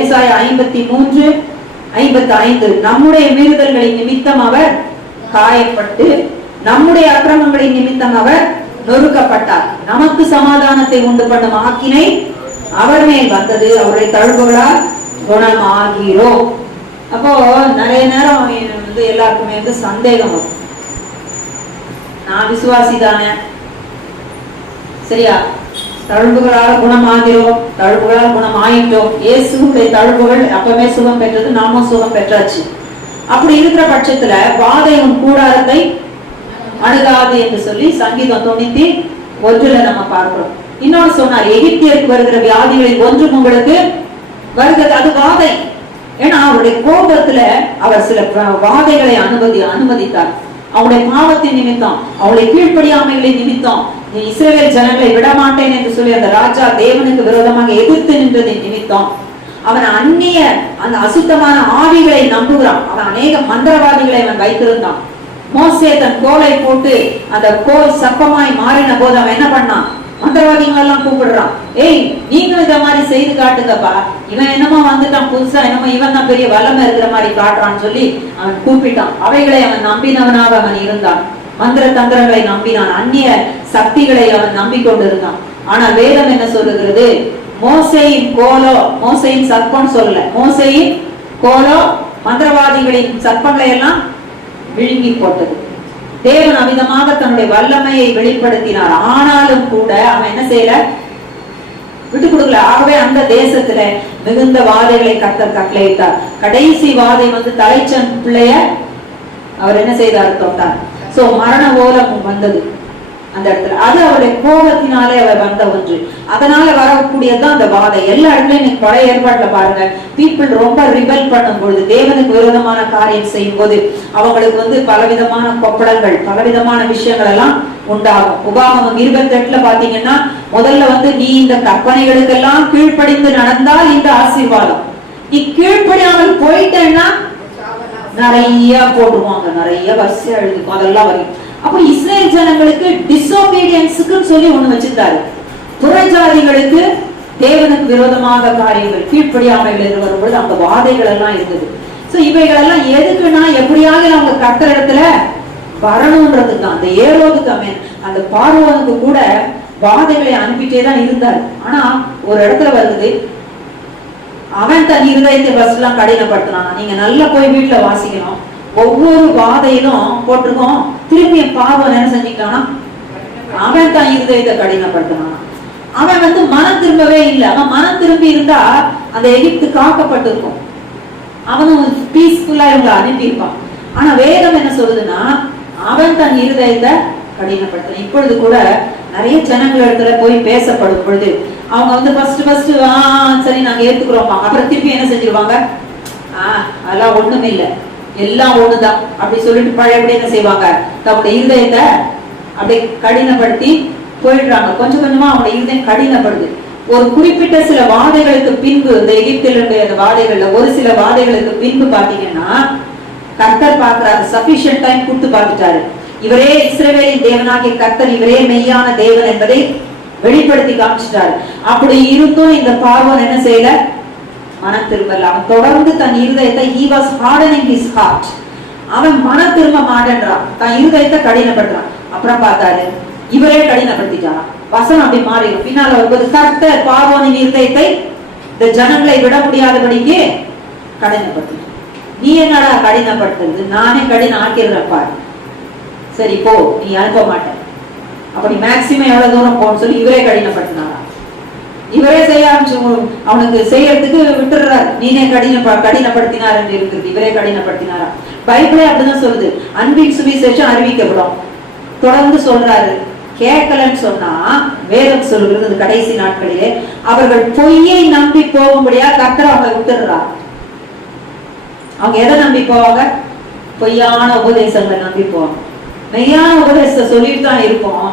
ஏசாயா 53:55 நம்முடைய மீறுதல்களின் நிமித்தம் அவர் காயப்பட்டு நம்முடைய அக்கிரமங்களின் நிமித்தம் அவர் நொறுக்கப்பட்டார், நமக்கு சமாதானத்தை உண்டு பண்ணும் ஆக்கினை அவர் மேல் வந்தது, அவருடைய தழும்புகளால் குணமாகிறோம். அப்போ நிறைய நேரம் எல்லாருக்குமே சந்தேகம் வரும், நான் விசுவாசி தானே, சரியா, தழும்புகளால் குணமாகிறோம், தழும்புகளால் குணமாயிட்டோம், இயேசுடைய தழும்புகள் அப்பவே சுகம் பெற்றது, நாமும் சுகம் பெற்றாச்சு. அப்படி இருக்கிற பட்சத்துல வாதை உன் கூடாரத்தை அணுகாது என்று சொல்லி சங்கீதம் 91 நம்ம பார்க்கிறோம். இன்னொன்னு சொன்னார், எகிப்தியருக்கு வருகிற வியாதிகளில் ஒன்றும் உங்களுக்கு வருகிறது, அது வாதை. ஏன்னா அவருடைய கோபத்துல அவர் சில வாதைகளை அனுமதித்தார். அவருடைய பாவத்தின் நிமித்தம், அவருடைய கீழ்ப்படியாமைகளின் நிமித்தம், இஸ்ரவேல் ஜனங்களை விடமாட்டேன் என்று சொல்லி அந்த ராஜா தேவனுக்கு விரோதமாக எதிர்த்து நின்றதின் நிமித்தம் அவன் அந்நிய அந்த அசுத்தமான ஆவிகளை நம்புகிறான். அவன் அநேக மந்திரவாதிகளை அவன் வைத்திருந்தான். மோசே தன் கோலை போட்டு அந்த கோல் சப்பமாய் மாறின போது அவன் என்ன பண்ணான், மந்திரவாதிகள் எல்லாம் கூப்பிடுறான், ஏய் நீங்களும் இத மாதிரி செய்து காட்டுங்கப்பா, இவன் என்னமோ வந்துட்டான் புதுசா, என்னமோ இவன் தான் பெரிய வல்லமை இருக்கிற மாதிரி காட்டுறான்னு சொல்லி அவன் கூப்பிட்டான். அவைகளை அவன் நம்பினவனாக அவன் இருந்தான், மந்திர தந்திரங்களை நம்பினான், அந்நிய சக்திகளை அவன் நம்பிக்கொண்டிருந்தான். ஆனா வேதம் என்ன சொல்லுகிறது, மோசேயின் கோலோ, மோசேயின் சர்ப்பம் சொல்லல, மோசேயின் கோலோ மந்திரவாதிகளின் சர்ப்பங்களை எல்லாம் விழுங்கி போட்டது. தேவன் அமிதமாக தன்னுடைய வல்லமையை வெளிப்படுத்தினார். ஆனாலும் கூட அவன் என்ன செய்யல, விட்டு கொடுக்கல. ஆகவே அந்த தேசத்துல மிகுந்த வாதைகளை கர்த்தர் கட்டளையிட்டார். கடைசி வாதை தலைச்சன் பிள்ளைய அவர் என்ன செய்தார், தொட்டார். சோ மரண ஓலம் வந்தது அந்த இடத்துல. அது அவருடைய கோபத்தினாலே அவர் வந்த ஒன்று. அதனால வரக்கூடியதுதான் அந்த வாதை. எல்லா இடத்துலயும் இன்னைக்கு பழைய ஏற்பாட்டுல பாருங்க, பீப்புள் ரொம்ப ரிபல் பண்ணும் பொழுது, தேவனுக்கு விரோதமான காரியம் செய்யும் போது அவங்களுக்கு பலவிதமான கொப்பளங்கள், பலவிதமான விஷயங்கள் எல்லாம் உண்டாகும். உபாகமம் 28 பாத்தீங்கன்னா முதல்ல நீ இந்த கற்பனைகளுக்கெல்லாம் கீழ்ப்படிந்து நடந்தால் இந்த ஆசீர்வாதம், நீ கீழ்ப்படியாமல் போயிட்டேன்னா நிறைய போடுவாங்க, நிறைய வரிசையா எழுதிக்கும், அதெல்லாம் வரையும். அப்ப இஸ்ரேல் ஜனங்களுக்கு டிசோபீடியன்ஸுக்கு சொல்லி ஒண்ணு வச்சிருந்தாரு, புறஜாதிகளுக்கு தேவனுக்கு விரோதமாக காரியங்கள், கீழ்ப்படியாமைகள் வரும்பொழுது அந்த வாதைகள் எல்லாம் இருந்தது. சோ இவைகள் எல்லாம் எதுக்குன்னா, எப்படியாக அவங்க கர்த்தர் இடத்துல வரணும்ன்றதுக்கு தான். அந்த ஏரோதுக்கு அந்த பார்வோனுக்கு கூட வாதைகளை அனுப்பிட்டே தான் இருந்தார். ஆனா ஒரு இடத்துல வருது, அவன் தன் இருதயத்தை ஃபர்ஸ்ட் எல்லாம் கடினப்படுத்தினான். நீங்க நல்லா போய் வீட்டுல வாசிக்கணும், ஒவ்வொரு வாதையிலும் போட்டிருக்கோம், திரும்பிய பார்வன் என்ன செஞ்சுட்டானா, அவன் தான் இருதயத்தை கடினப்படுத்தினான். அவன் மனம் திரும்பவே இல்லை. அவன் மனம் திரும்பி இருந்தா அந்த எகிப்து காக்கப்பட்டிருக்கும், அவனும் பீஸ்ஃபுல்லா இவங்களை அனுப்பியிருப்பான். ஆனா வேதம் என்ன சொல்லுதுன்னா, அவன் தன் இருதயத்தை கடினப்படுத்தின. இப்பொழுது கூட நிறைய ஜனங்கள் இடத்துல போய் பேசப்படும் பொழுது அவங்க ஃபர்ஸ்ட் சரி நாங்க ஏத்துக்கிறோம், அப்புறம் திருப்பி என்ன செஞ்சிருவாங்க, அதெல்லாம் ஒண்ணுமே இல்லை, எல்லாம் ஒண்ணுதான் அப்படி சொல்லிட்டு பழையபடி என்ன செய்வாங்க, தன்னுடைய இருதயத்தை அப்படியே கடினப்படுத்தி போயிடுறாங்க. கொஞ்சம் கொஞ்சமா அவங்களுடைய இருதயம் கடினப்படுது. ஒரு குறிப்பிட்ட சில வாதைகளுக்கு பின்பு, இந்த எகிப்திலுடைய அந்த வாதைகள்ல ஒரு சில வாதைகளுக்கு பின்பு பாத்தீங்கன்னா கர்த்தர் பார்க்கிறாரு, சஃபிஷியன்ட் டைம் கொடுத்து பார்த்துட்டாரு. இவரே இஸ்ரவேலின் தேவனாகிய கர்த்தர், இவரே மெய்யான தேவன் என்பதை வெளிப்படுத்தி காமிச்சிட்டாரு. அப்படி இருந்தும் இந்த பார்வோன் என்ன செய்யல, மனம் திரும்பல. அவன் தொடர்ந்து தன் இருதயத்தை, he was hardening his heart, அவன் மனம் திரும்ப மாட்டேன்றான், தன் இருதயத்தை கடினப்படுறான். அப்புறம் பார்த்தாரு, இவரே கடினப்படுத்திட்டான். வசனம் அப்படி மாறிடும். பின்னால வரும்போது கர்த்தர் பார்வோனின் இருதயத்தை இந்த ஜனங்களை விட முடியாதபடிக்கு கடினப்படுத்திட்டான். நீ என்னடா கடினப்படுத்துறது, நானே கடின ஆக்கிடுறப்பா, சரி போ, நீ அனுப்ப மாட்டேன், அப்படி மேக்சிமம் எவ்வளவு தூரம் போன்னு சொல்லி இவரே கடினப்படுத்தினாரா. இவரே செய்ய ஆரம்பிச்சு அவனுக்கு செய்யறதுக்கு விட்டுறாரு. நீனே கடினப்படுத்தினார் என்று இருக்குது, இவரே கடினப்படுத்தினாரா. பைபிளே அப்படிதான் சொல்லுது, அன்பின் சுவிசேஷம் அறிவிக்கப்படும். தொடர்ந்து சொல்றாரு. கேட்கலன்னு சொன்னா வேதம் சொல்லுகிறது கடைசி நாட்களிலே அவர்கள் பொய்யை நம்பி போகும்படியா கர்த்தர் அவங்க விட்டுறார். அவங்க எதை நம்பி போவாங்க, பொய்யான உபதேசங்களை நம்பி போவாங்க. மெய்யான உபதேசத்தை சொல்லிட்டு தான் இருப்போம்,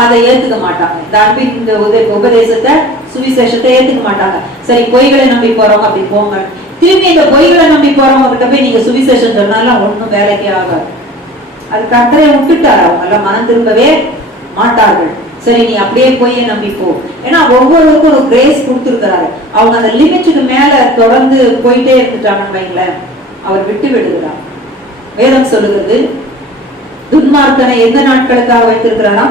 அதை ஏத்துக்க மாட்டாங்க. இந்த அன்பின் இந்த உபதேசத்தை சுவிசேஷத்தை ஏத்துக்க மாட்டாங்க. சரி பொய்களை நம்பி போறவங்க அப்படி போங்க. திரும்பி இந்த பொய்களை நம்பி போறவங்க கிட்ட போய் நீங்க சுவிசேஷம் சொன்னாலும் ஒன்னும் வேலைக்கே ஆகாது. அது கர்த்தரை விட்டுட்டாரு. அவங்க எல்லாம் மனம் திரும்பவே மாட்டார்கள். சரி நீ அப்படியே போய் நம்பிப்போ. ஏன்னா ஒவ்வொருவருக்கும் ஒரு கிரேஸ் கொடுத்துருக்கிறாரு. அவங்க அந்த லிமிட்டுக்கு மேல தொடர்ந்து போயிட்டே இருந்துட்டாங்கன்னு வைங்களேன், அவர் விட்டு விடுகிறார். வேதம் சொல்லுகிறது துன்மார்க்கனை எந்த நாட்களுக்காக வைத்திருக்கிறாரா?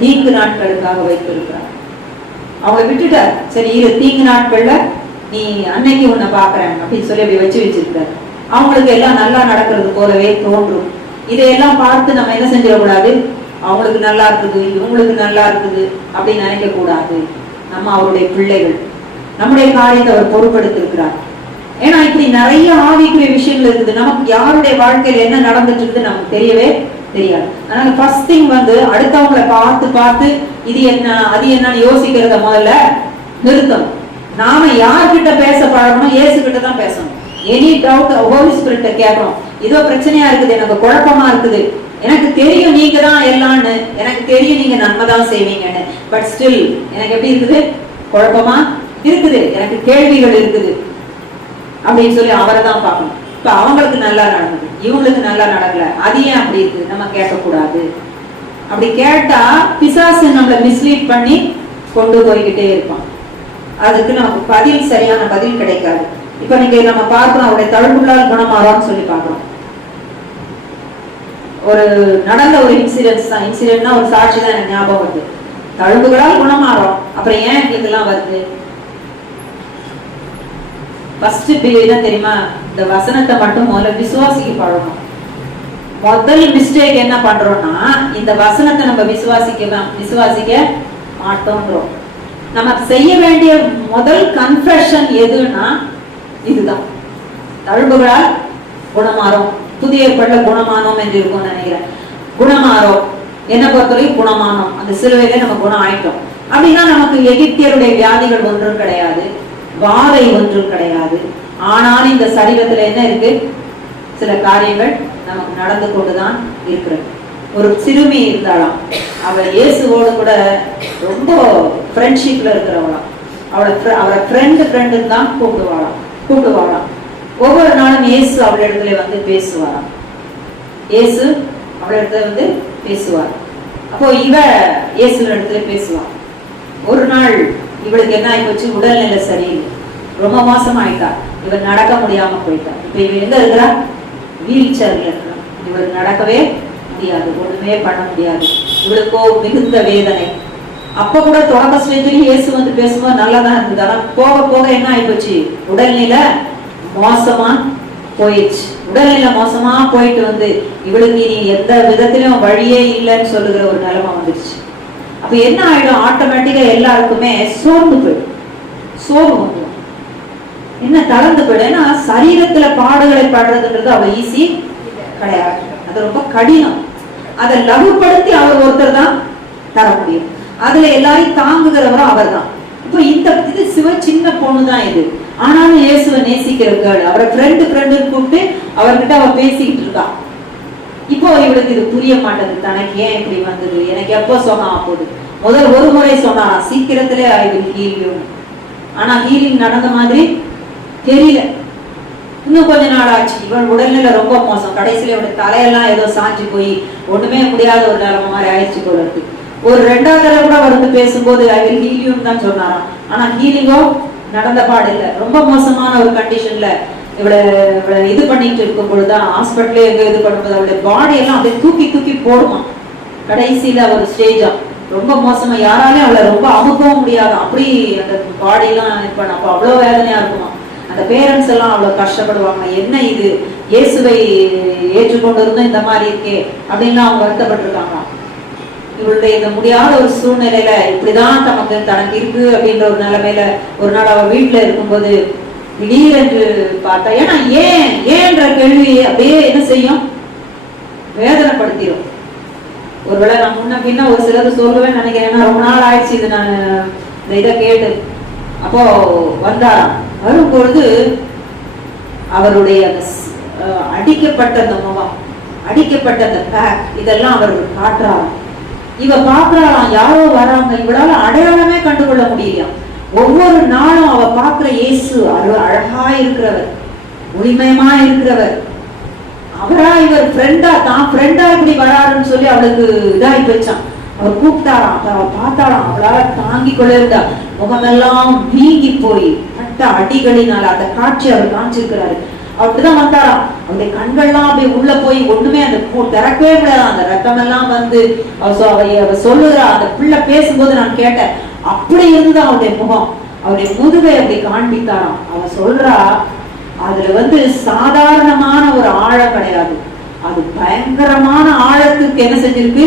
தீங்கு நாட்களுக்காக வைத்திருக்கிறார். அவங்க விட்டுட்டார். சரி இரு, தீங்கு நாட்கள்ல நீ அன்னைக்கு உன்னை பாக்குறேன் அப்படின்னு சொல்லி அப்படி வச்சிருக்காரு. அவங்களுக்கு எல்லாம் நல்லா நடக்கிறது போலவே தோன்றும். இதையெல்லாம் பார்த்து நம்ம என்ன செஞ்சிடக்கூடாது, அவங்களுக்கு நல்லா இருக்குது இவங்களுக்கு நல்லா இருக்குது அப்படின்னு நினைக்க கூடாது. நம்ம அவருடைய பிள்ளைகள், நம்முடைய காரியத்தை அவர் பொறுப்படுத்திருக்கிறார். ஏன்னா இப்படி நிறைய ஆவிக்குரிய விஷயங்கள் இருக்குது. நமக்கு யாருடைய வாழ்க்கையில என்ன நடந்துட்டு இருக்குது நமக்கு தெரியவே தெரியாது. அதனால ஃபர்ஸ்ட் திங் அடுத்தவங்களை பார்த்து பார்த்து இது என்ன அது என்னன்னு யோசிக்கிறத முதல்ல நிறுத்தணும். நாம யார்கிட்ட பேச பழகணும்? இயேசு கிட்ட தான் பேசணும். எனி டவுட் ஹோலி ஸ்பிரிட்ட கேட்கணும். ஏதோ பிரச்சனையா இருக்குது, எனக்கு குழப்பமா இருக்குது, எனக்கு தெரியும் நீங்க தான் எல்லாம்னு, எனக்கு தெரியும் நீங்க நன்மை தான் செய்வீங்கன்னு, பட் ஸ்டில் எனக்கு எப்படி இருக்குது, குழப்பமா இருக்குது, எனக்கு கேள்விகள் இருக்குது அப்படின்னு சொல்லி அவரை தான் பார்க்கணும். இப்ப அவங்களுக்கு நல்லா நடந்தது, இவங்களுக்கு நல்லா நடக்கல, அது ஏன் அப்படி இருக்கு, நம்ம கேட்கக்கூடாது. அப்படி கேட்டா பிசாசு நம்மளை மிஸ்லீட் பண்ணி கொண்டு போய்கிட்டே இருப்பான். அதுக்கு நமக்கு பதில், சரியான பதில் கிடைக்காது. இப்ப நீங்க நம்ம பார்க்கணும், அவருடைய தழும்புகளால் குணமாறான்னு சொல்லி பார்க்கணும். ஒரு நடந்த ஒரு இன்சிடென்ட்னா ஒரு சாட்சி தான் எனக்கு ஞாபகம் வருது. தழும்புகளால் குணமாறோம், அப்புறம் ஏன் இதெல்லாம் வருது? ஃபர்ஸ்ட் என்ன தெரியுமா, இந்த வசனத்தை மட்டும் முதல்ல விசுவாசிக்க பழகணும். முதல் மிஸ்டேக் என்ன பண்றோம்னா, இந்த வசனத்தை நம்ம விசுவாசிக்க மாட்டோம்ன்றோம். நம்ம செய்ய வேண்டிய முதல் கன்ஃபெஷன் எதுன்னா இதுதான், தழும்புகளால் குணமாறோம். புதிய ஏற்பாட்டுல குணமானோம் என்று இருக்கும் நினைக்கிறேன். குணமாறோம், என்ன பொறுத்தவரைக்கும் குணமானோம், அந்த சிலுவையில நம்ம குணம் ஆயிட்டோம். அப்படின்னா நமக்கு எகிப்தியருடைய வியாதிகள் ஒன்றும் கிடையாது, வாதை ஒன்றும் கிடையாது. ஆனால் இந்த சரீரத்துல என்ன இருக்கு, சில காரியங்கள் நமக்கு நடந்து கொண்டுதான் இருக்கிறது. ஒரு சிறுமி இருந்தாலாம், அவள் இயேசுவோடு கூட ரொம்ப ஃப்ரெண்ட்ஷிப்ல இருக்கிறவளாம். அவளை ஃப்ரெண்டு தான் கூப்பிடுவாளாம். ஒவ்வொரு நாளும் இயேசு அவளிடத்துல வந்து பேசுவாராம். இயேசு அவளிடத்துல வந்து பேசுவார். அப்போ இவ இயேசு இடத்துல பேசுவான். ஒரு நாள் இவளுக்கு என்ன ஆகி போச்சு, உடல்நிலை சரியில்லை, ரொம்ப மோசம் ஆயிட்டா, இவள் நடக்க முடியாம போயிட்டா. இப்ப இவ எங்க இருக்கிறா, வீல் சேர்ல இருக்கிறா. இவளுக்கு நடக்கவே முடியாது, ஒண்ணுமே பண்ண முடியாது. இவளுக்கோ மிகுந்த வேதனை. அப்ப கூட தொடக்க ஸ்டேஜ்லயும் இயேசு வந்து பேசும்போது நல்லாதான் இருந்தது. ஆனா போக போக என்ன ஆயிப்போச்சு, உடல்நிலை மோசமா போயிடுச்சு. உடல்நிலை மோசமா போயிட்டு வந்து இவளுக்கு இனி எந்த விதத்திலும் வழியே இல்லைன்னு சொல்லுகிற ஒரு நிலைமை வந்துருச்சு. அப்ப என்ன ஆயிடும், ஆட்டோமேட்டிக்கா எல்லாருக்குமே சோர்ந்து போயிடும். சோர்வு வந்துடும், என்ன தளர்ந்து போயிடும். ஏன்னா சரீரத்துல பாடுகளை பாடுறதுன்றது அவ்வளவு ஈஸி கிடையாது, அது ரொம்ப கடினம். அதை லகுப்படுத்தி அவர் ஒருத்தர் தான் தர முடியும். அதுல எல்லாரையும் தாங்குகிறவரும் அவர் தான். இப்போ இந்த இது சின்ன பொண்ணுதான் இது, ஆனாலும் இயேசுவை நேசிக்கிற கேள். அவரை ஃப்ரெண்டு கூப்பிட்டு அவர்கிட்ட அவ பேசிக்கிட்டு இருக்கா. இப்போ இவளுக்கு இது புரிய மாட்டேது, தனக்கு ஏன் இப்படி வந்தது, எனக்கு எப்போ சொன்னா போகுது. முதல் ஒரு முறை சொன்னாராம், சீக்கிரத்திலே ஐ வில் ஹீல் யூ. ஆனா ஹீலிங் நடந்த மாதிரி தெரியல. இன்னும் கொஞ்ச நாள் ஆச்சு, இவன் உடல்நிலை ரொம்ப மோசம். கடைசியில இவனுடைய தலையெல்லாம் ஏதோ சாஞ்சு போய் ஒண்ணுமே முடியாத ஒரு நிலைமை மாதிரி ஆயிடுச்சு போல இருக்கு. ஒரு 2வது தடவை கூட வந்து பேசும்போது ஐ வில் ஹீல் யூ தான் சொன்னாராம். ஆனா ஹீலிங்கோ நடந்த பாடு இல்லை. ரொம்ப மோசமான ஒரு கண்டிஷன்ல இவளை இது பண்ணிட்டு இருக்கும் பொழுதுதான் ஹாஸ்பிட்டலே இது பண்ணும்போது அவளுடைய பாடி எல்லாம் அப்படியே தூக்கி போடுமா. கடைசியில ஒரு ஸ்டேஜா ரொம்ப மோசமா, யாராலையும் அவளை ரொம்ப அமுக்கவும் முடியாது, அப்படி அந்த பாடி எல்லாம் இது பண்ண. அப்போ அவ்வளவு வேதனையா இருக்குமா. அந்த பேரண்ட்ஸ் எல்லாம் அவ்வளவு கஷ்டப்படுவாங்க. என்ன இது, இயேசுவை ஏற்றுக்கொண்டு இருந்தும் இந்த மாதிரி இருக்கே அப்படின்னு அவங்க வருத்தப்பட்டிருக்காங்க. இவளுடைய இந்த முடியாத ஒரு சூழ்நிலையில இப்படிதான் தனக்கு இருக்கு அப்படின்ற ஒரு நிலைமையில ஒரு நாள் அவ வீட்டுல இருக்கும்போது திடீரென்று பார்த்தா, ஏன்னா ஏன்ற கேள்வி அப்படியே என்ன செய்யும், வேதனைப்படுத்திடும். ஒருவேளை நான் முன்ன பின்ன ஒரு சிலது சொல்லுவேன்னு நினைக்கிறேன், ஏன்னா ரொம்ப நாள் ஆயிடுச்சு இது நான் இந்த இதை கேட்டு. அப்போ வந்தாராம். வரும்பொழுது அவருடைய அடிக்கப்பட்ட அந்த முகம், அடிக்கப்பட்ட அந்த பேக், இதெல்லாம் அவர் காட்டுறாராம். இவ பாக்குறாளாம், யாரோ வராங்க, இவளால அடையாளமே கண்டுகொள்ள முடியலையா. ஒவ்வொரு நாளும் அவ பாக்குற இயேசு அழகா இருக்கிறவர், ஒளிமயமா இருக்கிறவர். அவரா இவர் ஃப்ரெண்டா, தான் ஃப்ரெண்டா இப்படி வராருன்னு சொல்லி அவளுக்கு இதாகி போச்சான். அவர் கூப்பிட்டாராம், அவர் பார்த்தாராம், அவளால தாங்கி கொள்ள முகமெல்லாம் வீங்கி போய் பட்ட அடிகளினால் அந்த காட்சி அவர் காமிச்சிருக்கிறாரு. அப்படிதான் வந்தாராம். அவருடைய கண்கள்லாம் அப்படியே உள்ள போய் ஒண்ணுமே அந்த திறக்கவே முடியாது. அந்த ரத்தம் எல்லாம் வந்து அவ சொல்லுறா. அந்த பிள்ளை பேசும்போது நான் கேட்டேன், அப்படி இருந்துதான் அவருடைய முகம், அவருடைய முதுகை அப்படி காண்பித்தாராம். அவ சொல்றா, அதுல வந்து சாதாரணமான ஒரு ஆழம் கிடையாது, அது பயங்கரமான ஆழத்துக்கு என்ன செஞ்சிருக்கு,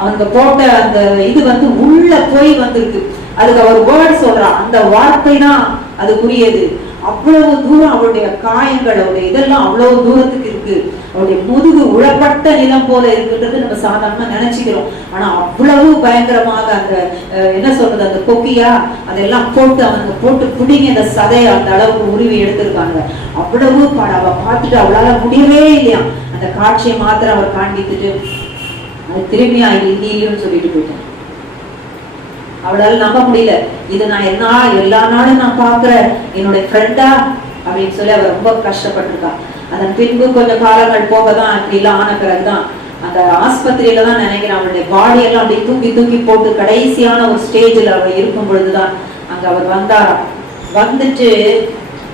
அவங்க போட்ட அந்த இது வந்து உள்ள போய் வந்திருக்கு. அதுக்கு அவர் வேர்ட் சொல்றான், அந்த வார்த்தை தான் அதுக்குரியது. அவ்வளவு தூரம் அவருடைய காயங்கள், அவருடைய இதெல்லாம் அவ்வளவு தூரத்துக்கு இருக்கு. அவருடைய முதுகு உழப்பட்ட நிலம் போல இருக்குன்றது நம்ம சாதாரணமா நினைச்சுக்கிறோம். ஆனா அவ்வளவு பயங்கரமாக அந்த என்ன சொல்றது, அந்த கொக்கியா அதெல்லாம் போட்டு அவங்க போட்டு பிடிங்க அந்த சதையை அந்த அளவுக்கு உருவி எடுத்திருக்காங்க. அவ்வளவு அவ பார்த்துட்டு அவளால முடியவே இல்லையா. அந்த காட்சியை மாத்திரம் அவர் காண்பித்துட்டு அது திரும்பியா இல்லைன்னு சொல்லிட்டு போயிட்டான். அவளால நம்ப முடியல, இது நான் எல்லா நாளும் நான் பாக்குறேன் என்னுடைய ஃப்ரெண்டா அப்படின்னு சொல்லி அவ ரொம்ப கஷ்டப்பட்டிருக்கா. அதன் பின்பு கொஞ்சம் காலங்கள் போகதான் இப்படி எல்லாம் ஆன பிறகுதான் அந்த ஆஸ்பத்திரியில தான் நினைக்கிறேன் அவளுடைய பாடி எல்லாம் அப்படி தூக்கி தூக்கி போட்டு கடைசியான ஒரு ஸ்டேஜில் அவள் இருக்கும் பொழுதுதான் அங்க அவர் வந்தாராம். வந்துட்டு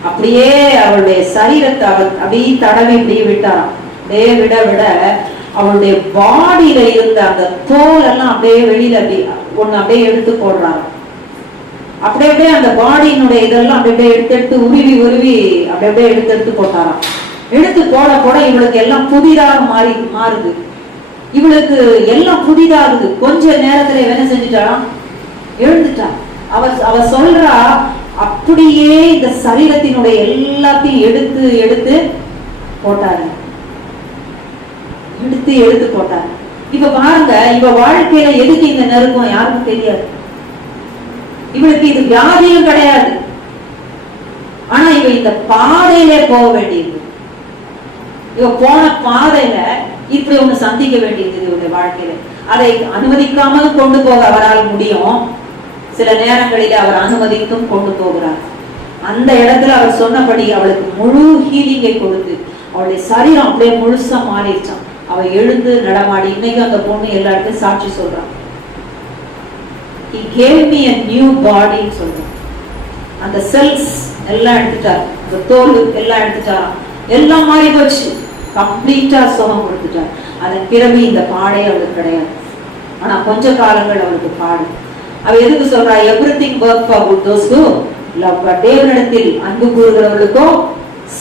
அப்படியே அவளுடைய சரீரத்தை அவர் அப்படியே தடவி இப்படியே விட்டாராம். அப்படியே விட விட அவளுடைய பாடியில இருந்த அந்த தோல் எல்லாம் அப்படியே வெளியில அப்படி ஒண்ணு அப்படியே எடுத்து போடுறாங்க. அப்படியே அந்த பாடியினுடைய இதெல்லாம் அப்படியே எடுத்து உருவி அப்படியே எடுத்து போட்டாராம். எடுத்து போட இவளுக்கு எல்லாம் புதிதாக மாறுது. இவளுக்கு எல்லாம் புதிதாகுது. கொஞ்ச நேரத்துல என்ன செஞ்சுட்டாராம், எழுந்துட்டா. அவ சொல்றா, அப்படியே இந்த சரீரத்தினுடைய எல்லாத்தையும் எடுத்து போட்டாரு. எடுத்து போட்டாரு. இப்ப பாருங்க, இவ வாழ்க்கையில எதுக்கு இந்த நெருக்கம் யாருக்கும் தெரியாது. இவளுக்கு இது வியாதியும் கிடையாது. ஆனா இவ இந்த பாதையில போக வேண்டியது. இவ போன பாதையில இப்படி ஒண்ணு சந்திக்க வேண்டியது இவருடைய வாழ்க்கையில. அதை அனுமதிக்காமல் கொண்டு போக அவரால் முடியும். சில நேரங்களில அவர் அனுமதித்தும் கொண்டு போகிறார். அந்த இடத்துல அவர் சொன்னபடி அவளுக்கு முழு ஹீலிங்கை கொடுத்து அவளுடைய சரீரம் அப்படியே முழுசா மாறிடுச்சான். அவ எழுந்து நடமாடி இன்னைக்கு அந்த பொண்ணு எல்லா இடத்தையும் சாட்சி சொல்றான். He gave me a new body சொல்றான். அந்த செல்ஸ் எல்லாம் எடுத்துட்டார், அந்த தோல் எல்லாம் எடுத்துட்டாராம். எல்லாம் மாறி போச்சு, கம்ப்ளீட்டா சுகம் கொடுத்துட்டார். அதன் பிறகு இந்த பாடே அவளுக்கு கிடையாது. ஆனா கொஞ்ச காலங்கள் அவளுக்கு பாடு. அவ எதுக்கு சொல்றா, everything work for good those who love God. தேவனிடத்தில் அன்பு கூறுகிறவர்களுக்கோ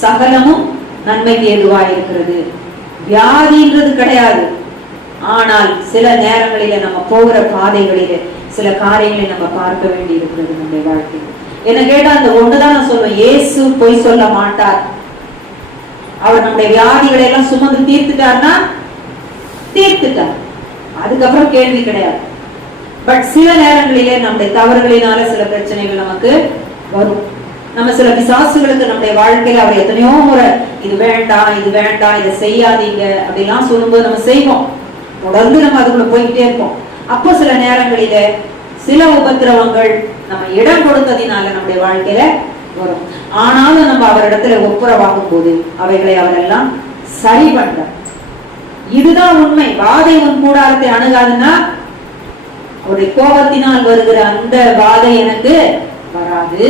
சகலமும் நன்மைக்கு ஏதுவாய் இருக்கிறது. வியாதின்றது கிடையாது. ஆனால் சில நேரங்களில நம்ம போகிற பாதைகளில சில காரியங்களை நம்ம பார்க்க வேண்டி இருக்கிறது நம்முடைய வாழ்க்கை. என்ன கேட்டா அந்த ஒண்ணுதான் நான் சொல்லுவேன், இயேசு பொய் சொல்ல மாட்டார். அவர் நம்முடைய வியாதிகளை எல்லாம் சுமந்து தீர்த்துட்டார்னா தீர்த்துட்டார், அதுக்கப்புறம் கேள்வி கிடையாது. பட் சில நேரங்களிலே நம்முடைய தவறுகளினால சில பிரச்சனைகள் நமக்கு வரும். நம்ம சில பிசாசுகளுக்கு நம்முடைய வாழ்க்கையில அவர் எத்தனையோ முறை இது வேண்டாம் இதை செய்யாதீங்க அப்படிலாம் சொல்லும்போது நம்ம செய்வோம். தொடர்ந்து நம்ம அதுக்குள்ள போய்கிட்டே இருப்போம். அப்போ சில நேரங்களில சில உபத்திரவங்கள் நம்ம இடம் கொடுத்ததினால நம்முடைய வாழ்க்கையில வரும். ஆனாலும் நம்ம அவரிடத்துல ஒப்புரவாகும் போது அவைகளை அவரெல்லாம் சரி பண்ற. இதுதான் உண்மை. வாதை உன் கூடாரத்தை அணுகாதுன்னா அவருடைய கோபத்தினால் வருகிற அந்த வாதை எனக்கு வராது.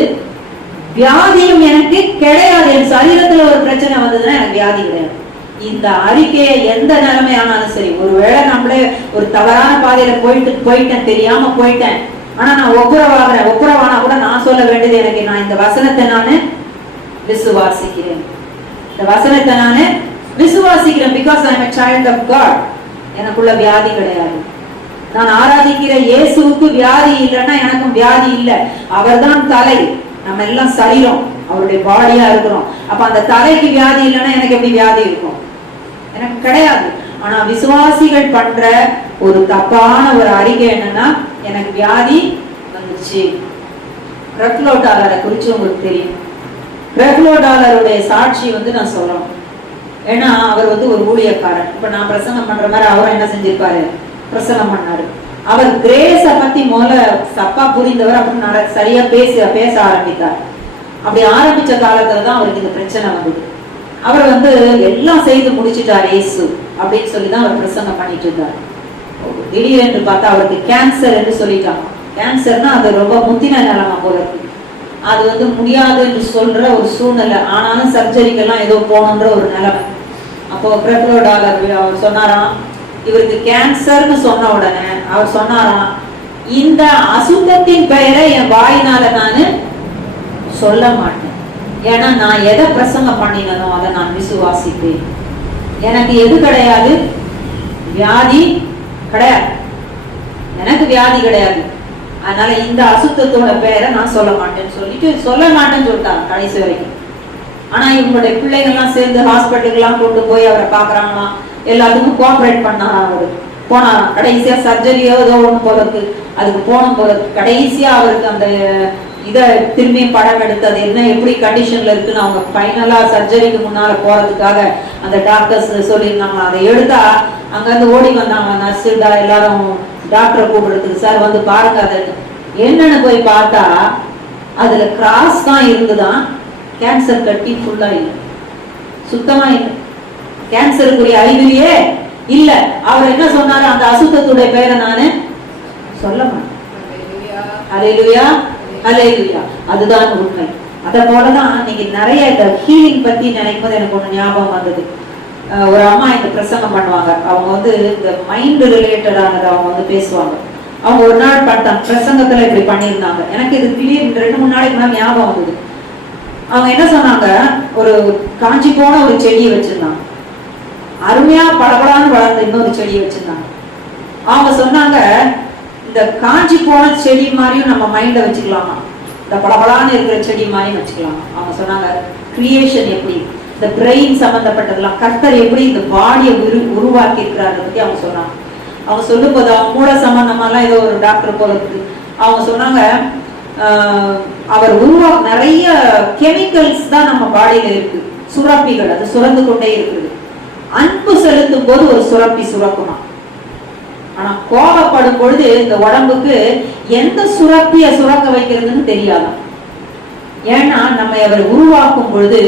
வியாதியும் எனக்கு கிடையாது. என் சரீரத்துல ஒரு பிரச்சனை வந்ததுன்னா எனக்கு வியாதி கிடையாது. இந்த அறிக்கையை எந்த நிலைமை ஆனாலும் சரி, ஒருவேளை நம்மளே ஒரு தவறான பாதையில போயிட்டேன், தெரியாம போயிட்டேன், ஆனா நான் ஒப்புரவானா கூட நான் சொல்ல வேண்டியது, எனக்கு நான் இந்த வசனத்தை நானு விசுவாசிக்கிறேன். இந்த வசனத்தை நானு விசுவாசிக்கிறேன். Because I am a child of God. எனக்குள்ள வியாதி கிடையாது. நான் ஆராதிக்கிற இயேசுவுக்கு வியாதி இல்லைன்னா எனக்கும் வியாதி இல்லை. அவர்தான் தலை, நம்ம எல்லாம் சரீரம், அவருடைய பாடியா இருக்கிறோம். அப்ப அந்த தலைக்கு வியாதி இல்லைன்னா எனக்கு எப்படி வியாதி இருக்கும்? எனக்கு கிடையாது. ஆனா விசுவாசிகள் பண்ற ஒரு தப்பான ஒரு அறிக்கை என்னன்னா, எனக்கு வியாதி வந்துச்சு. கிரெஃப்லோ டாலரை குறிச்சு உங்களுக்கு தெரியும். கிரெஃப்லோ டாலருடைய சாட்சி நான் சொல்லணும். ஏன்னா அவர் ஒரு ஊழியக்காரர். இப்ப நான் பிரசங்கம் பண்ற மாதிரி அவரும் என்ன செஞ்சிருப்பாரு, பிரசங்கம் பண்ணாரு. அவர் கிரேஸ பத்தி முதல்ல தப்பா புரிந்தவர். அப்புறம் சரியா பேச ஆரம்பித்தார். அப்படி ஆரம்பிச்ச காலத்துலதான் அவருக்கு இந்த பிரச்சனை வந்தது. அவர் எல்லாம் செய்து முடிச்சுட்டார் இயேசு அப்படின்னு சொல்லிதான் அவர் பிரசங்கம் பண்ணிட்டு இருந்தார். திடீரென்று பார்த்தா அவருக்கு கேன்சர் என்று சொல்லிட்டாங்க. கேன்சர்னா அது ரொம்ப முத்தின நிலைமை போல இருக்கு. அது முடியாது என்று சொல்ற ஒரு சூழ்நிலை. ஆனாலும் சர்ஜரிக்கெல்லாம் ஏதோ போகணுன்ற ஒரு நிலைமை. அப்போ பிரபல டாலர் அவர் சொன்னாராம், இவருக்கு கேன்சர்னு சொன்ன உடனே அவர் சொன்னாராம், இந்த அசுத்தத்தின் பெயரை என் வாயினால நானு சொல்ல மாட்டேன். ஏன்னா நான் எதை பிரசங்கம் பண்ணினோ அதை நான் விசுவாசிப்பேன். எனக்கு எது கிடையாது? வியாதி கிடையாது. எனக்கு வியாதி கிடையாது. அதனால இந்த அசுத்தத்தோட பேரை நான் சொல்ல மாட்டேன்னு சொல்ல மாட்டேன்னு சொல்லிட்டாங்க கடைசி வரைக்கும். ஆனா இவங்களுடைய பிள்ளைகள்லாம் சேர்ந்து ஹாஸ்பிட்டலுக்கு கொண்டு போய் அவரை பாக்குறாங்களாம். எல்லாத்துக்கும் கோஆபரேட் பண்ணாரா அவரு. போனாராம். கடைசியா சர்ஜரியோ ஏதோ ஒண்ணு போல இருக்கு, அதுக்கு போன போல இருக்கு. கடைசியா அவருக்கு அந்த இதை திரும்பி படம் எடுத்து அது என்ன எப்படி கண்டிஷன்ல இருக்குன்னு அவங்க ஃபைனலா சர்ஜரிக்கு முன்னால போறதுக்காக அந்த டாக்டர்ஸ் சொல்லியிருந்தாங்க. அதை எடுத்தா அங்க இருந்து ஓடி வந்தாங்க நர்ஸுடா எல்லாரும் டாக்டரை கூப்பிடுறதுக்கு. சார் வந்து பாருங்க அது என்னன்னு போய் பார்த்தா அதுல கிராஸ் தான் இருந்துதான், கேன்சர் கட்டி ஃபுல்லா இல்லை, சுத்தமா இல்லை. கேன்சருக்குரிய அறிகுறியே இல்ல. அவர் என்ன சொன்னாரு, அந்த அசுத்தத்துடைய பேரை நானு சொல்ல மாட்டேன். அல்லேலூயா, அல்லேலூயா. அதுதான் உண்மை. அத போலதான் நீங்க நிறைய இந்த ஹீலிங் பத்தி நினைக்கும் எனக்கு ஒண்ணு ஞாபகம் வந்தது. ஒரு அம்மா இந்த பிரசங்கம் பண்ணுவாங்க. அவங்க இந்த மைண்ட் ரிலேட்டடானது அவங்க பேசுவாங்க. அவங்க ஒரு நாள் பார்த்தாங்க பிரசங்கத்துல இப்படி பண்ணியிருந்தாங்க. எனக்கு இது திடீர்னு 2-3 நாளைக்கு முன்னாடி ஞாபகம் வந்தது. அவங்க என்ன சொன்னாங்க, ஒரு காஞ்சி போன ஒரு செடியை வச்சிருந்தாங்க. அருமையா பளபளான்னு வளர்ந்த இன்னொரு செடியை வச்சிருந்தாங்க. அவங்க சொன்னாங்க, இந்த காஞ்சி போன செடி மாதிரியும் நம்ம மைண்ட வச்சுக்கலாமா, இந்த பளபளான்னு இருக்கிற செடி மாதிரியும் வச்சுக்கலாமா. அவங்க சொன்னாங்க, கிரியேஷன் எப்படி, இந்த பிரெயின் சம்பந்தப்பட்டதெல்லாம் கர்த்தர் எப்படி இந்த பாடியை உருவாக்கி இருக்கிறாரு பத்தி அவங்க சொன்னாங்க. அவங்க சொல்லும் போது அவங்க மூல சம்பந்தமாலாம் ஏதோ ஒரு டாக்டர் போல இருக்கு. அவங்க சொன்னாங்க, அவர் நிறைய கெமிக்கல்ஸ் தான் நம்ம பாடியில இருக்கு, சுரப்பிகள், அது சுரந்து கொண்டே இருக்குது. அன்பு செலுத்தும் போது ஒரு சுரப்பி சுரக்குமா, ஆனா கோபப்படும் பொழுது இந்த உடம்புக்கு எந்த சுரப்பிய சுரக்க வைக்கிறதுன்னு தெரியாதான். ஏன்னா நம்ம அவர் உருவாக்கும் பொழுது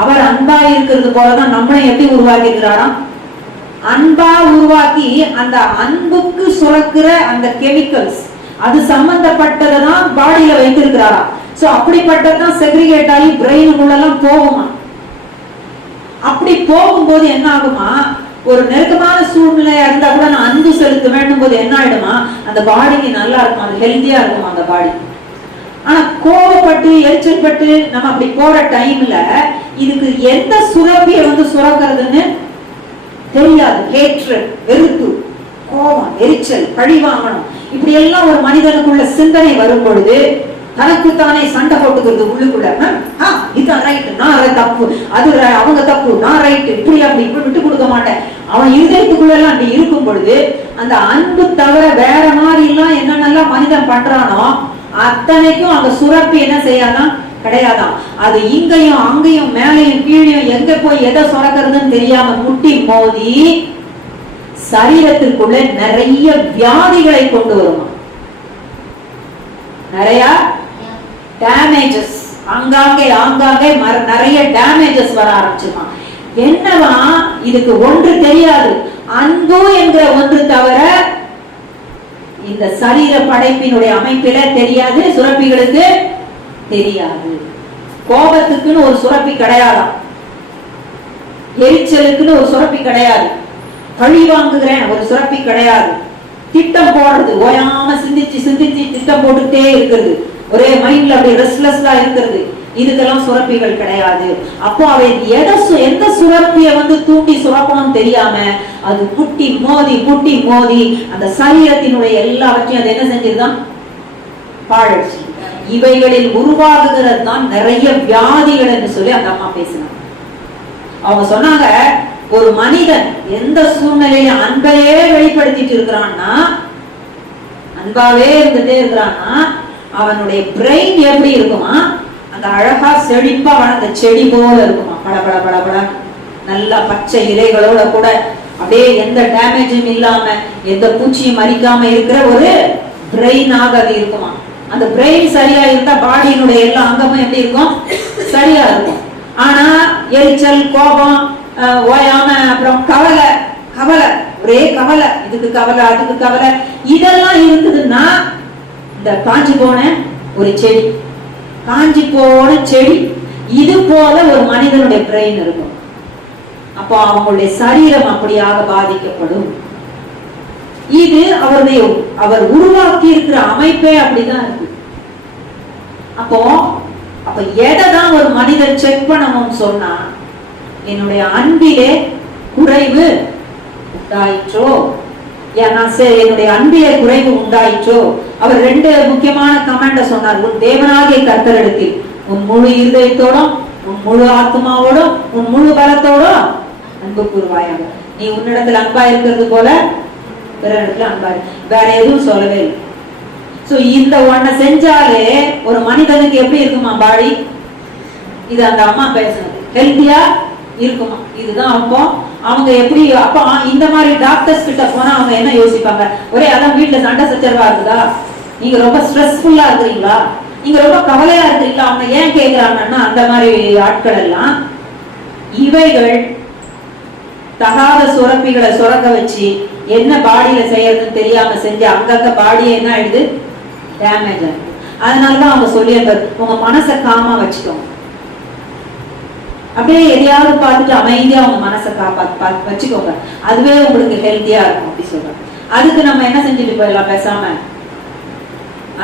அவர் அன்பா இருக்கிறது போலதான் நம்மளை எப்படி உருவாக்கி இருக்கிறாராம், அன்பா உருவாக்கி அந்த அன்புக்கு சுரக்கிற அந்த கெமிக்கல்ஸ் அது சம்பந்தப்பட்டதான் பாடியில வைத்திருக்கிறாராம். சோ அப்படிப்பட்டதான் செக்ரிகேட் ஆகி பிரெயினுக்குள்ள எல்லாம் போகுமா. அப்படி போகும்போது என்ன ஆகுமா, ஒரு நெருக்கமான சூழ்நிலையா இருந்தா கூட நான் அன்பு செலுத்த வேண்டும் போது என்ன ஆயிடுமா, அந்த பாடிக்கு நல்லா இருக்கும், அது ஹெல்த்தியா இருக்கும் அந்த பாடி. ஆனா கோபப்பட்டு எரிச்சல் பட்டு நம்ம அப்படி போற டைம்ல இதுக்கு எந்த சுரப்பிய சுரக்கிறதுன்னு தெரியாது. ஹேட்ரட், வெறுப்பு, கோபம், எரிச்சல், பழி வாங்கணும், இப்படி எல்லாம் ஒரு மனிதனுக்குள்ள சிந்தனை வரும் பொழுது தனக்குத்தானே சண்டை போட்டுக்கிறது உள்ளுக்குள்ள. இதான் ரைட், நான் தப்பு, அது அவங்க தப்பு, நான் ரைட், இப்படி அப்படி இப்படி விட்டு கொடுக்க மாட்டேன். அவன் இருதயத்துக்குள்ள எல்லாம் அப்படி இருக்கும் பொழுது அந்த அன்பு தவிர வேற மாதிரி எல்லாம் என்னென்னலாம் மனிதன் பண்றானோ அத்தனைக்கும் அந்த சுரப்பி என்ன செய்யாதான், கிடையாதான். அது இங்கேயும் அங்கேயும் மேலையும் கீழையும் எங்க போய் எதை சுரக்கிறதுன்னு தெரியாம முட்டி மோதி சரீரத்திற்குள்ள நிறைய வியாதிகளை கொண்டு வருமா, நிறைய டேமேஜஸ், ஆங்காங்கே நிறைய டேமேஜஸ் வர ஆரம்பிச்சுமா. என்னவா, இதுக்கு ஒன்று தெரியாது, அன்பு என்கிற ஒன்று தவிர இந்த சரீர படைப்பினுடைய அமைப்பில தெரியாது, சுரப்பிகளுக்கு தெரியாது. கோபத்துக்குன்னு ஒரு சுரப்பி கிடையாதாம், எரிச்சலுக்குன்னு ஒரு சுரப்பி கிடையாது, பழி வாங்குகிறேன் ஒரு சுரப்பி கிடையாது, திட்டம் போடுறது ஓயாம சிந்திச்சு சிந்திச்சு திட்டம் போட்டுட்டே இருக்கிறது, ஒரே மைண்ட்ல அப்படியே ரெஸ்ட்லெஸ்ஸா இருக்கிறது, இதுக்கெல்லாம் சுரப்பிகள் கிடையாது. அப்போ அவை எந்த சுரப்பிய தூண்டி சுரக்கணும்னு தெரியாம அது புட்டி மோதி அந்த சரீரத்தினுடைய எல்லாவற்றையும் அது என்ன செஞ்சிருதான், பாழடிச்சு. இவைகளில் உருவாகுகிறது தான் நிறைய வியாதிகள் என்று சொல்லி அந்த அம்மா பேசினாங்க. அவங்க சொன்னாங்க, ஒரு மனிதன் எந்த சூழ்நிலையில அன்பையே வெளிப்படுத்திட்டு இருக்கிறான்னா, அன்பாவே இருந்துட்டே இருக்கிறான்னா அவனுடைய பிரெயின் எப்படி இருக்குமா, அந்த அழகா செழிப்பா வளர்ந்த செடி போல இருக்குமா, பட நல்லா பச்சை இலைகளோட கூட அப்படியே எந்த டேமேஜும் இல்லாம எந்த பூச்சியும் மறிக்காம இருக்கிற ஒரு பிரெயினாக அது இருக்குமா. அந்த பிரெயின் சரியா இருந்தா பாடியினுடைய எல்லா அங்கமும் எப்படி இருக்கும், சரியா இருக்கும். ஆனா எரிச்சல், கோபம், ஓயாம, அப்புறம் கவலை ஒரே கவலை, இதுக்கு கவலை, அதுக்கு கவலை, இதெல்லாம் இருக்குதுன்னா இந்த காஞ்சி போன ஒரு செடி, காஞ்சி போன செடி இது போல ஒரு மனிதனுடைய பிரெயின் இருக்கும். அப்போ அவங்களுடைய சரீரம் அப்படியாக பாதிக்கப்படும். இது அவர் உருவாக்கி இருக்கிற அமைப்பே அப்படிதான் இருக்கு. அப்ப எதைதான் ஒரு மனிதன் செக் பண்ணணும்னு சொன்னா, என்னுடைய அன்பிலே குறைவு உண்டாயிற்றோ, என்னுடைய அன்பிலே குறைவு உண்டாயிற்றோ. அவர் 2 முக்கியமான கமெண்ட சொன்னார். உன் தேவனாகிய கர்த்தரிடத்தில் உன் முழு இருதயத்தோடும், உன் முழு ஆத்மாவோடும், உன் முழு பலத்தோடும் அன்பு கூறுவாயாக. நீ உன்னிடத்துல அன்பா இருக்கிறது போல வேற இடத்துல அன்பா, வேற எதுவும் சொல்லவே இல்லை. சோ இந்த ஒன்ன செஞ்சாலே ஒரு மனிதனுக்கு எப்படி இருக்குமா பாடி? இது அந்த அம்மா பேசுனது ஹெல்த்தியா இருக்குமா? இதுதான். அப்போ அவங்க எப்படி, அப்போ இந்த மாதிரி டாக்டர்ஸ் கிட்ட போனா அவங்க என்ன யோசிப்பாங்க? ஒரே அதான் வீட்டுல சண்டை சச்சரவா இருக்குதா, நீங்க ரொம்ப ஸ்ட்ரெஸ்ஃபுல்லா இருக்கிறீங்களா, நீங்க ரொம்ப கவலையா இருக்கிறீங்களா, அவங்க ஏன் கேட்கிறாங்கன்னா அந்த மாதிரி ஆட்கள் எல்லாம் இவைகள் தகாத சுரப்பிகளை சுரக்க வச்சு என்ன பாடியில செய்யறதுன்னு தெரியாம செஞ்சு அங்கங்க பாடியே என்ன ஆயிடுது, டேமேஜ் ஆயிடுது. அதனாலதான் அவங்க சொல்லி உங்க மனசை காமா வச்சுக்கோங்க. அப்படியே எதையாவது பார்த்துட்டு அமைதியா உங்க மனசை வச்சுக்கோங்க, அதுவே உங்களுக்கு ஹெல்த்தியா இருக்கும் அப்படி சொல்றாங்க. அதுக்கு நம்ம என்ன செஞ்சுட்டு போயிடலாம், பேசாம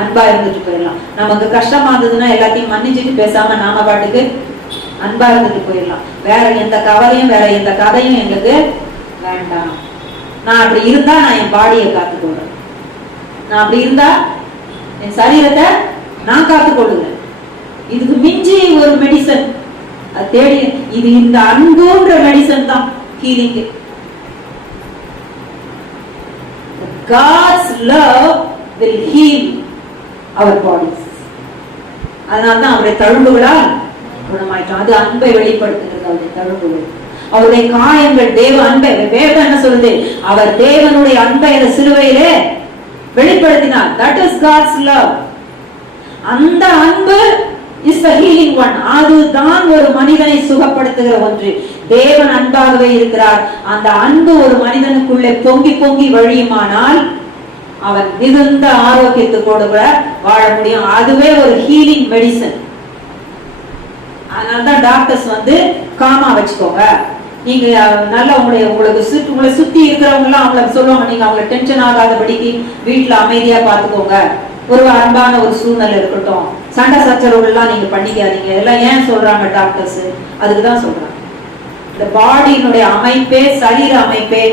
அன்பா இருந்துட்டு போயிடலாம். நமக்கு கஷ்டமா இருந்ததுன்னா எல்லாத்தையும் மன்னிச்சுட்டு பேசாம நாம பாட்டுக்கு அன்பா இருந்துட்டு போயிடலாம். வேற எந்த கவலையும் வேற எந்த கதையும் எங்களுக்கு வேண்டாம். நான் அப்படி இருந்தா நான் என் பாடியை காத்துக்கொள்றேன், நான் அப்படி இருந்தா என் சரீரத்தை நான் காத்துக்கொள்ளுறேன். இதுக்கு மிஞ்சி ஒரு மெடிசன் தேடி, இது இந்த அன்புன்ற மெடிசன் தான் healing. God's love will heal our bodies. அதனால்தான் அவருடைய தழும்புகளால் குணமாயிட்டோம். அது அன்பை வெளிப்படுத்துகிறது. அவருடைய தழும்புகள், அவருடைய காயங்கள் தேவ அன்பை. வேதம் என்ன சொல்லுது? அவர் தேவனுடைய அன்பை அந்த சிலுவையிலே வெளிப்படுத்தினார். That is God's love. அந்த அன்பு is the healing one. அதுதான் ஒரு மனிதனை சுகப்படுத்துகிற ஒன்று. தேவன் அன்பாகவே இருக்கிறார். அந்த அன்பு ஒரு மனிதனுக்குள்ளே பொங்கி பொங்கி வழியுமானால் அவன் மிகுந்த ஆரோக்கியத்தோடு கூட வாழ முடியும். அதுவே ஒரு ஹீலிங் மெடிசன். அதனாலதான் டாக்டர்ஸ் காமா வச்சுக்கோங்க. நீங்க நல்லா உங்களை சுத்தி இருக்கிறவங்க எல்லாம் அவங்களுக்கு சொல்லுவாங்க, நீங்க அவங்களை டென்ஷன் ஆகாதபடிக்கு வீட்டுல அமைதியா பாத்துக்கோங்க, ஒரு அன்பான ஒரு சூழ்நிலை இருக்கட்டும், சண்டை சச்சரவுகள் எல்லாம் நீங்க பண்ணிக்காதீங்க. இதெல்லாம் ஏன் சொல்றாங்க டாக்டர்ஸ்? அதுக்குதான் சொல்றாங்க. இந்த பாடியினுடைய அமைப்பே, சரீர அமைப்பே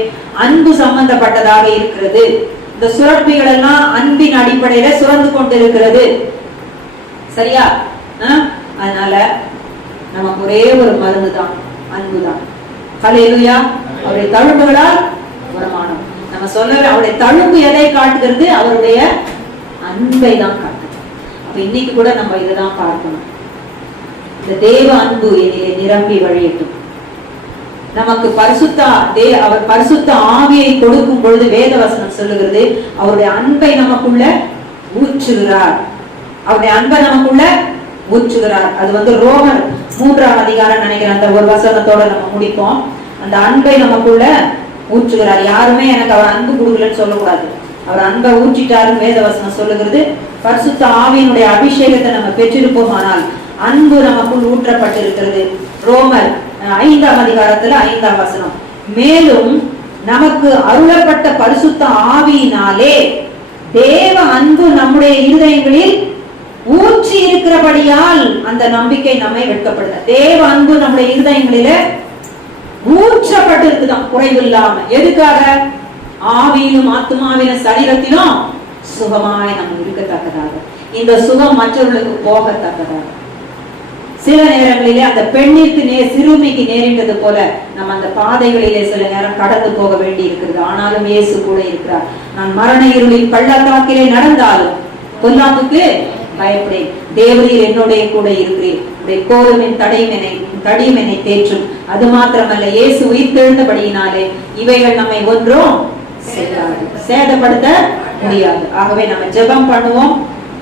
அன்பு சம்பந்தப்பட்டதாக இருக்கிறது. இந்த சுரப்பிகள் எல்லாம் அன்பின் அடிப்படையில சுரந்து கொண்டிருக்கிறது. சரியா? அதனால நமக்கு ஒரே ஒரு மருந்து தான், அன்பு தான். ஹல்லேலூயா. அவருடைய தழும்புகளால் குணமானோம். நம்ம சொல்லவே அவருடைய தழும்பு எதை காட்டுகிறது? அவருடைய அன்பை தான் காட்டுது. அப்ப இன்னைக்கு கூட நம்ம இதுதான் பார்க்கணும். இந்த தேவ அன்பு என்னிலே நிரம்பி வழியட்டும். நமக்கு அவர் பரிசுத்த ஆவியை கொடுக்கும் பொழுது வேத வசனம் சொல்லுகிறது, அவருடைய அன்பை நமக்குள்ள ஊற்றுகிறார். அவருடைய அன்பை நமக்குள்ள ஊற்றுகிறார். அது ரோமர் 3ஆம் அதிகாரம் நினைக்கிறேன். அந்த ஒரு வசனத்தோட நம்ம முடிப்போம். அந்த அன்பை நமக்குள்ள ஊற்றுகிறார். யாருமே எனக்கு அவர் அன்பு கொடுக்கலன்னு சொல்லக்கூடாது. அவர் அன்பை ஊற்றிட்டாருன்னு வேத வசனம் சொல்லுகிறது. பரிசுத்த ஆவியினுடைய அபிஷேகத்தை நம்ம பெற்றிருப்போமானால் அன்பு நமக்குள் ஊற்றப்பட்டிருக்கிறது. ரோமர் 5ஆம் அதிகாரத்துல 5ஆம் வசனம், மேலும் நமக்கு அருளப்பட்ட பரிசுத்த ஆவியினாலே தேவ அன்பு நம்முடைய இருதயங்களில் ஊற்றி இருக்கிறபடியால் அந்த நம்பிக்கை நம்மை வெட்கப்படுத்த. தேவ அன்பு நம்முடைய இருதயங்களில ஊற்றப்பட்டு இருக்குதான், குறைவில்லாம. எதுக்காக? ஆவியிலும் ஆத்மாவிலும் சரீரத்திலும் சுகமாய் நம்ம இருக்கத்தக்கதாக, இந்த சுகம் மற்றவர்களுக்கு போகத்தக்கதாக. சில நேரங்களிலே அந்த பெண்ணிற்கு சிறுமிக்கு நேரிட்டது போல நம்ம அந்த பாதைகளிலே சில நேரம் கடந்து போக வேண்டி இருக்கிறது. ஆனாலும் இயேசு கூட இருக்கிறார். நான் மரண இருளின் பள்ளத்தாக்கிலே நடந்தாலும் பொல்லாப்புக்கு பயப்படேன், தேவரீர் என்னுடைய கூட இருக்கிறேன், உடைய கோலும் என் தடியும் என்னை தேற்றும். அது மாத்திரமல்ல, இயேசு உயிர்த்தெழுந்தபடியினாலே இவைகள் நம்மை ஒன்றும் சேதப்படுத்த முடியாது. ஆகவே நம்ம ஜெபம் பண்ணுவோம்.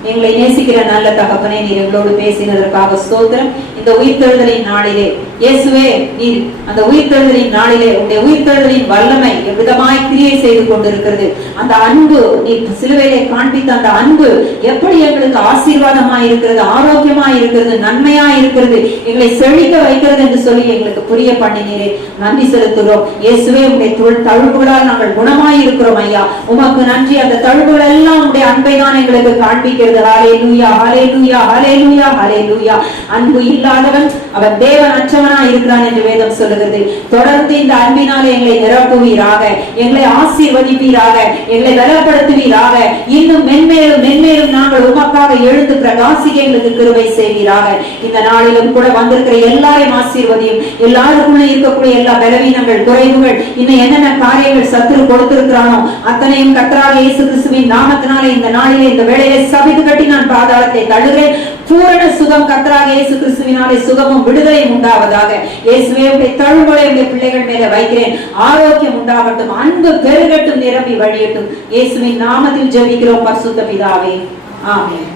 எங்களை நேசிக்கிற நல்ல தகப்பனே, நீர் எங்களோடு பேசினதற்காக ஸ்தோத்திரம். இந்த உயிர்த்தெழுதலின் நாளிலே இயேசுவே, நீர் அந்த உயிர்த்தெழுதலின் நாளிலே உடைய உயிர்த்தெழுதலின் வல்லமை எவ்விதமாய் கிரியை செய்து கொண்டிருக்கிறது. அந்த அன்பு, நீர் சிலுவையிலே காண்பித்த அந்த அன்பு எப்படி எங்களுக்கு ஆசீர்வாதமாய் இருக்கிறது, ஆரோக்கியமாய் இருக்கிறது, நன்மையாய் இருக்கிறது, எங்களை செழிக்க வைக்கிறது என்று சொல்லி எங்களுக்கு புரிய பண்ணினீரே. நன்றி செலுத்துகிறோம் இயேசுவே. உடைய தழும்புகளால் நாங்கள் குணமாய் இருக்கிறோம் ஐயா. உமக்கு நன்றி. அந்த தழும்புகள் எல்லாம் உடைய அன்பை தான் எங்களுக்கு காண்பிக்கிறது. ஹல்லேலூயா, ஹல்லேலூயா, ஹல்லேலூயா, ஹல்லேலூயா. அன்பு இல்லாதவன் அவன் தேவன் அற்றவனா இருக்கிறான் என்று வேதம் சொல்லுகிறது. தொடர்ந்து இந்த அன்பினாலே எங்களை நிரப்புவீராக, எங்களை ஆசீர்வதிப்பீராக, எங்களை பலப்படுத்துவீராக. இன்னும் மென்மேலும் மென்மேலும் நாங்கள் உமக்காக எழுந்து பிரகாசிக்க எங்களுக்கு கிருபை செய்வீராக. இந்த நாளிலும் கூட வந்திருக்கிற எல்லாரையும் ஆசீர்வதியும். எல்லாருக்குள்ள இருக்கக்கூடிய எல்லா பலவீனங்கள், குறைவுகள், இன்னும் என்னென்ன காரியங்கள் சத்துரு கொடுத்திருக்கிறானோ அத்தனையும் கர்த்தராகிய இயேசு கிறிஸ்துவின் நாமத்தினாலே இந்த நாளிலே இந்த வேளையிலே சபித்து கட்டி நான் பாதாளத்தை தள்ளுகிறேன். பூரண சுகம் கர்த்தராகிய இயேசு கிறிஸ்துவினாலே சுகமும் விடுதலையும் உண்டாவதாக. இயேசுவே, உம்முடைய தழும்புகளை உம்முடைய பிள்ளைகள் மேல வைக்கிறேன். ஆரோக்கியம் உண்டாகட்டும், அன்பு பெருகட்டும், நிரம்பி வழியட்டும். இயேசுவின் நாமத்தில் ஜெபிக்கிறோம் பரிசுத்த பிதாவே, ஆமென்.